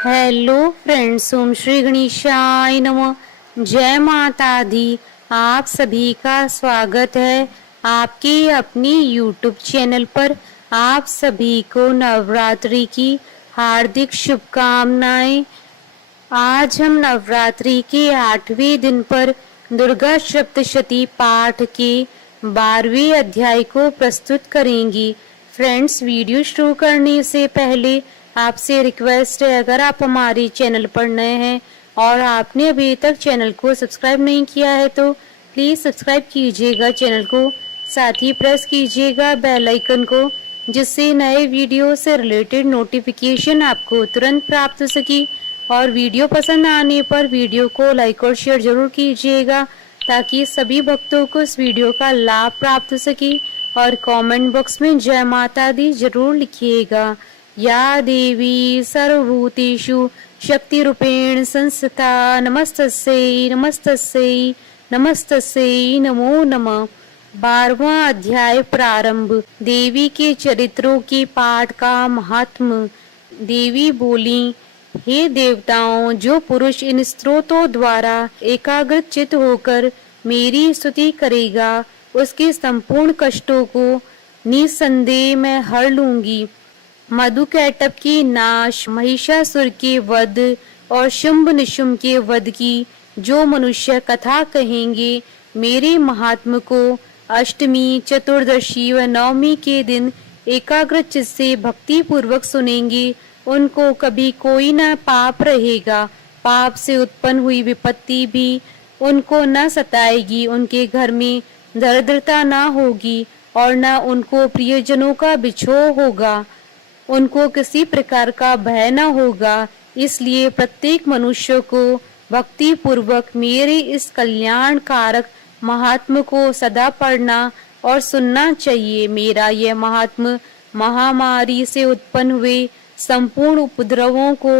Hello friends, ओम श्री गणेशाय नमः। जय माता दी। आप सभी का स्वागत है आपके अपने यूट्यूब चैनल पर। आप सभी को नवरात्रि की हार्दिक शुभकामनाएं। आज हम नवरात्रि के 8वें दिन पर दुर्गा सप्तशती पाठ के 12वें अध्याय को प्रस्तुत करेंगी। फ्रेंड्स, वीडियो शुरू करने से पहले आपसे रिक्वेस्ट है, अगर आप हमारे चैनल पर नए हैं और आपने अभी तक चैनल को सब्सक्राइब नहीं किया है तो प्लीज सब्सक्राइब कीजिएगा चैनल को। साथ ही प्रेस कीजिएगा बेल आइकन को, जिससे नए वीडियो से रिलेटेड नोटिफिकेशन आपको तुरंत प्राप्त हो सके। और वीडियो पसंद आने पर वीडियो को लाइक और शेयर जरूर कीजिएगा, ताकि सभी भक्तों को इस वीडियो का लाभ प्राप्त हो सके। और कमेंट बॉक्स में जय माता दी जरूर लिखिएगा। या देवी सर्वभूतेषु शक्ति रूपेण संस्थिता नमस्तस्यै नमस्तस्यै नमस्तस्यै नमो नमः। 12वां अध्याय प्रारंभ। देवी के चरित्रों के पाठ का महात्म। देवी बोली, हे देवताओं, जो पुरुष इन स्तोत्रों द्वारा एकाग्र चित्त होकर मेरी स्तुति करेगा, उसके संपूर्ण कष्टों को निसंदेह मैं हर लूंगी। मधुकैटभ की नाश, महिषासुर के वध और शुंभ निशुंभ के वध की जो मनुष्य कथा कहेंगे, मेरे महात्म को अष्टमी, चतुर्दशी व नवमी के दिन एकाग्र चित्त से भक्ति पूर्वक सुनेंगे, उनको कभी कोई न पाप रहेगा। पाप से उत्पन्न हुई विपत्ति भी उनको न सताएगी। उनके घर में दरिद्रता न होगी और न उनको प्रियजनों का बिछोह होगा। उनको किसी प्रकार का भय न होगा। इसलिए प्रत्येक मनुष्य को भक्ति पूर्वक मेरे इस कल्याण कारक महात्म को सदा पढ़ना और सुनना चाहिए। मेरा यह महात्म महामारी से उत्पन्न हुए संपूर्ण उपद्रवों को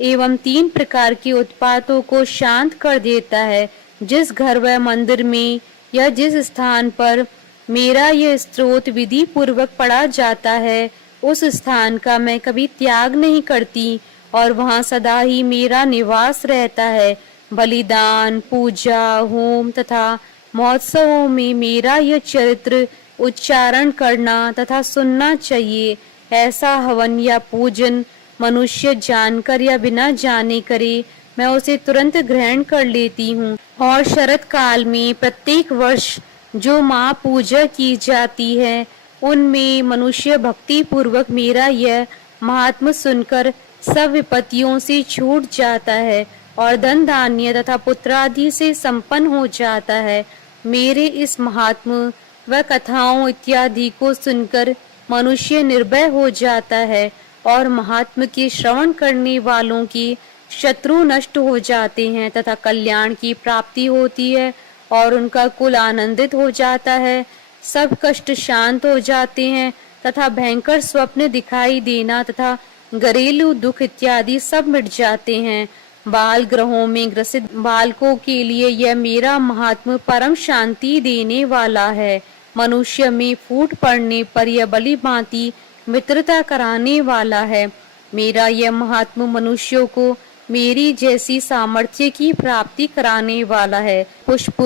एवं 3 प्रकार के उत्पातों को शांत कर देता है। जिस घर व मंदिर में या जिस स्थान पर मेरा यह स्तोत्र विधि पूर्वक पढ़ा जाता है, उस स्थान का मैं कभी त्याग नहीं करती और वहां सदा ही मेरा निवास रहता है। बलिदान, पूजा, होम तथा महोत्सवों में मेरा यह चरित्र उच्चारण करना तथा सुनना चाहिए। ऐसा हवन या पूजन मनुष्य जानकर या बिना जाने करे, मैं उसे तुरंत ग्रहण कर लेती हूँ। और शरद काल में प्रत्येक वर्ष जो माँ पूजा की जाती है, उनमें मनुष्य भक्ति पूर्वक मेरा यह महात्म सुनकर सब विपत्तियों से छूट जाता है और धन धान्य तथा पुत्र आदि से संपन्न हो जाता है। मेरे इस महात्म व कथाओं इत्यादि को सुनकर मनुष्य निर्भय हो जाता है और महात्म के श्रवण करने वालों की शत्रु नष्ट हो जाते हैं तथा कल्याण की प्राप्ति होती है और उनका कुल आनंदित हो जाता है। सब कष्ट शांत हो जाते हैं तथा भयंकर स्वप्न दिखाई देना तथा घरेलू दुख इत्यादि सब मिट जाते हैं। बाल ग्रहों में ग्रसित बालकों के लिए यह मेरा महात्म परम शांति देने वाला है। मनुष्य में फूट पड़ने पर यह बलि भांति मित्रता कराने वाला है। मेरा यह महात्म मनुष्यों को मेरी जैसी सामर्थ्य की प्राप्ति कराने वाला है। पुष्प,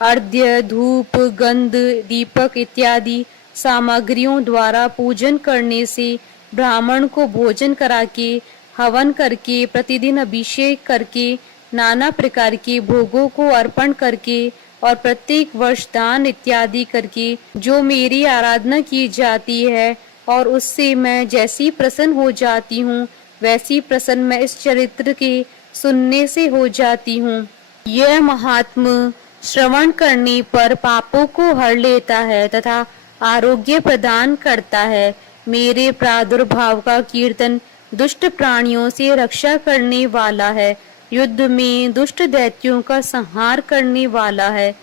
अर्घ्य, धूप, गंध, दीपक इत्यादि सामग्रियों द्वारा पूजन करने से, ब्राह्मण को भोजन करा के, हवन करके, प्रतिदिन अभिषेक करके, नाना प्रकार के भोगों को अर्पण करके और प्रत्येक वर्ष दान इत्यादि करके जो मेरी आराधना की जाती है और उससे मैं जैसी प्रसन्न हो जाती हूँ, वैसी प्रसन्न मैं इस चरित्र के सुनने से हो जाती हूँ। यह महात्म श्रवण करने पर पापों को हर लेता है तथा आरोग्य प्रदान करता है। मेरे प्रादुर्भाव का कीर्तन दुष्ट प्राणियों से रक्षा करने वाला है। युद्ध में दुष्ट दैत्यों का संहार करने वाला है।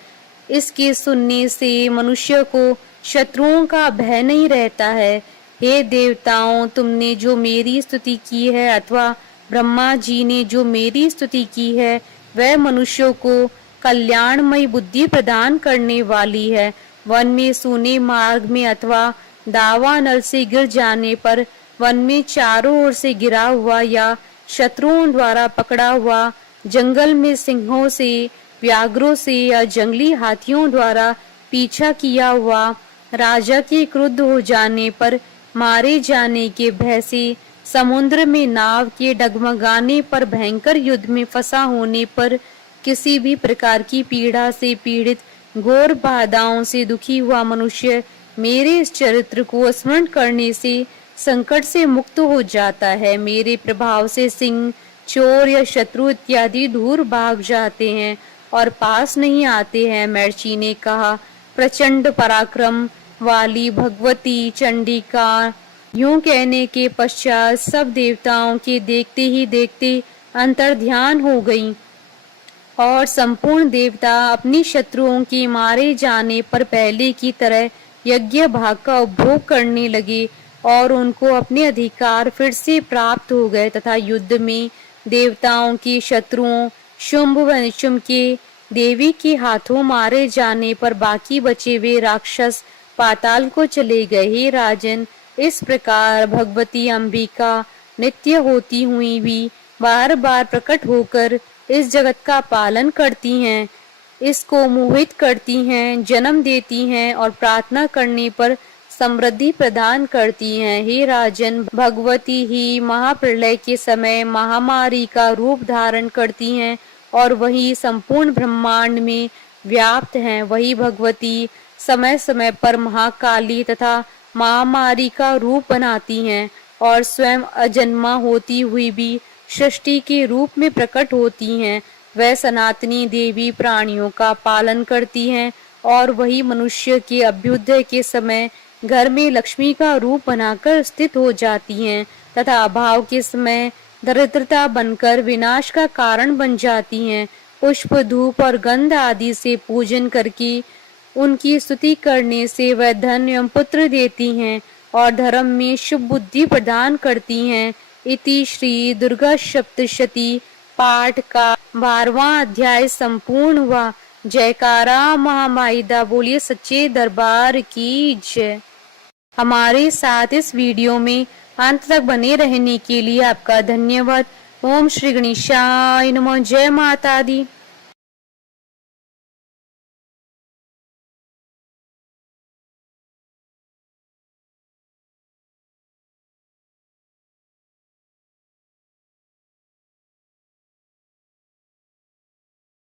इसके सुनने से मनुष्य को शत्रुओं का भय नहीं रहता है। हे देवताओं, तुमने जो मेरी स्तुति की है अथवा ब्रह्मा जी ने जो मेरी स्तुति की है, वह मनुष्यों को कल्याणमयी बुद्धि प्रदान करने वाली है। वन में सूने मार्ग में अथवा दावा नल से गिर जाने पर वन में चारों ओर से गिरा हुआ या शत्रुओं द्वारा पकड़ा हुआ, जंगल में सिंहों से, व्याघ्रों से या जंगली हाथियों द्वारा पीछा किया हुआ, राजा के क्रुद्ध हो जाने पर मारे जाने के भय से, समुद्र में नाव के डगमगाने पर, भयंकर युद्ध में फंसा होने पर, किसी भी प्रकार की पीड़ा से पीड़ित, घोर बाधाओं से दुखी हुआ मनुष्य मेरे इस चरित्र को स्मरण करने से संकट से मुक्त हो जाता है। मेरे प्रभाव से सिंह, चोर या शत्रु इत्यादि दूर भाग जाते हैं और पास नहीं आते हैं। महर्षि ने कहा, प्रचंड पराक्रम वाली भगवती चंडिका यूं कहने के पश्चात सब देवताओं के देखते ही देखते अंतर्ध्यान हो गईं और संपूर्ण देवता अपनी शत्रुओं के मारे जाने पर पहले की तरह यज्ञ भाग का उपभोग करने लगे और उनको अपने अधिकार फिर से प्राप्त हो गए तथा युद्ध में देवताओं के शत्रुओं शुंभ व निशुंभ के देवी के हाथों मारे जाने पर बाकी बचे हुए राक्षस पाताल को चले गए। हे राजन, इस प्रकार भगवती अंबिका नित्य होती हुई भी बार बार प्रकट होकर इस जगत का पालन करती हैं, इसको मोहित करती हैं, जन्म देती हैं और प्रार्थना करने पर समृद्धि प्रदान करती हैं। हे राजन, भगवती ही महाप्रलय के समय महामारी का रूप धारण करती हैं और वही संपूर्ण ब्रह्मांड में व्याप्त हैं। वही भगवती समय समय पर महाकाली तथा महामारी का रूप बनाती हैं और स्वयं अजन्मा होती हुई भी सृष्टि के रूप में प्रकट होती हैं। वह सनातनी देवी प्राणियों का पालन करती हैं और वही मनुष्य के अभ्युदय के समय घर में लक्ष्मी का रूप बनाकर स्थित हो जाती हैं तथा अभाव के समय दरिद्रता बनकर विनाश का कारण बन जाती हैं। पुष्प, धूप और गंध आदि से पूजन करके उनकी स्तुति करने से वह धन एवं पुत्र देती हैं और धर्म में शुभ बुद्धि प्रदान करती हैं। इति श्री दुर्गा सप्तशती पाठ का 12वां अध्याय संपूर्ण हुआ। जयकारा महामाई दा, बोलिए सच्चे दरबार की जय। हमारे साथ इस वीडियो में अंत तक बने रहने के लिए आपका धन्यवाद। ओम श्री गणेशाय नमः। जय माता दी।